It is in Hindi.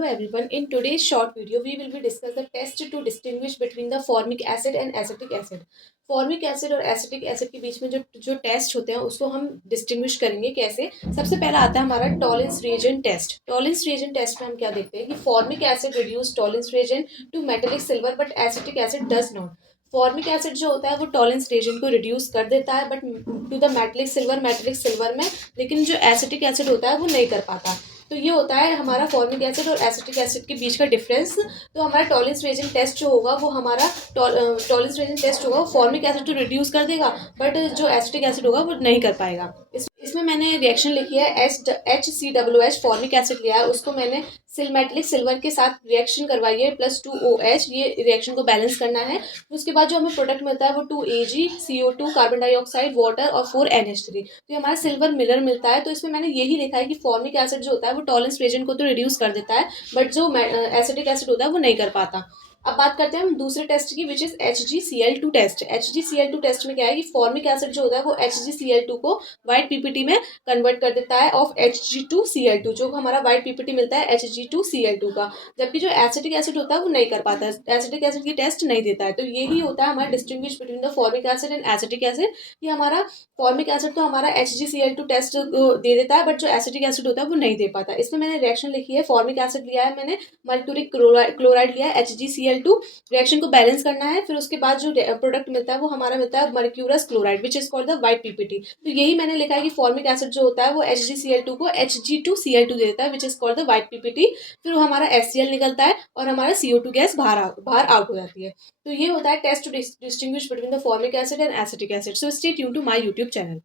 Hello everyone. In today's short video, we will be discuss the test to distinguish between the formic acid and acetic acid. Formic acid और एसिटिक एसिड के बीच में जो जो टेस्ट होते हैं उसको हम डिस्टिंग्विश करेंगे कैसे। सबसे पहला आता है हमारा Tollens reagent test. Tollens reagent test में हम क्या देखते हैं कि formic acid reduce Tollens reagent to metallic silver but acetic acid does not. Formic acid जो होता है वो टॉलेंस रिएजेंट को रिड्यूस कर देता है but to the metallic silver में, लेकिन जो एसिटिक एसिड होता है वो नहीं कर पाता। तो ये होता है हमारा फॉर्मिक एसिड और एसिटिक एसिड के बीच का डिफरेंस। तो हमारा टॉलेंस रिएजेंट टेस्ट जो होगा वो हमारा टॉलेंस रिएजेंट टेस्ट होगा, वो फॉर्मिक एसिड तो रिड्यूस कर देगा बट जो एसिटिक एसिड होगा वो नहीं कर पाएगा। इसमें मैंने रिएक्शन लिखी है HCOOH फॉर्मिक एसिड लिया है, उसको मैंने सिलमेटलिक सिल्वर के साथ रिएक्शन करवाई है +2OH, ये रिएक्शन को बैलेंस करना है। उसके बाद जो हमें प्रोडक्ट मिलता है वो 2Ag CO2 carbon dioxide water और 4NH3। तो ये हमारा सिल्वर मिलर मिलता है। तो इसमें मैंने यही लिखा है कि फॉर्मिक एसिड जो होता है वो टॉलेंस रिएजेंट को तो रिड्यूस कर देता है बट जो एसिटिक एसिड होता है वो नहीं कर पाता। अब बात करते हैं हम दूसरे टेस्ट की, which is HgCl2 test. HgCl2 test में क्या है कि फॉर्मिक एसिड जो होता है वो HgCl2 को व्हाइट पीपीटी में कन्वर्ट कर देता है ऑफ Hg2Cl2, जो हमारा व्हाइट पीपीटी मिलता है Hg2Cl2 का। जबकि जो एसिटिक एसिड होता है वो नहीं कर पाता है, एसिटिक एसिड की टेस्ट नहीं देता है। तो यही होता है हमारा distinguish between the formic acid and acetic acid. ये हमारा फॉर्मिक एसिड तो हमारा HgCl2 टेस्ट दे देता है बट जो एसिटिक एसिड होता है वो नहीं दे पाता। इसमें मैंने रिएक्शन लिखी है, फॉर्मिक एसिड लिया है मैंने, मर्क्यूरिक क्लोराइड लिया है HgCl2, रिएक्शन को बैलेंस करना है। फिर उसके बाद जो प्रोडक्ट मिलता है वो हमारा मिलता है mercurous chloride which is called the white PPT. तो यही मैंने लिखा है कि फॉर्मिक एसिड जो होता है वो HgCl2 को Hg2Cl2 दे देता है which is called the white PPT. फिर वो हमारा HCl निकलता है और हमारा CO2 गैस बाहर आउट हो जाती है। तो ये होता है test to distinguish between the formic acid and acetic acid. So stay tune to my YouTube channel.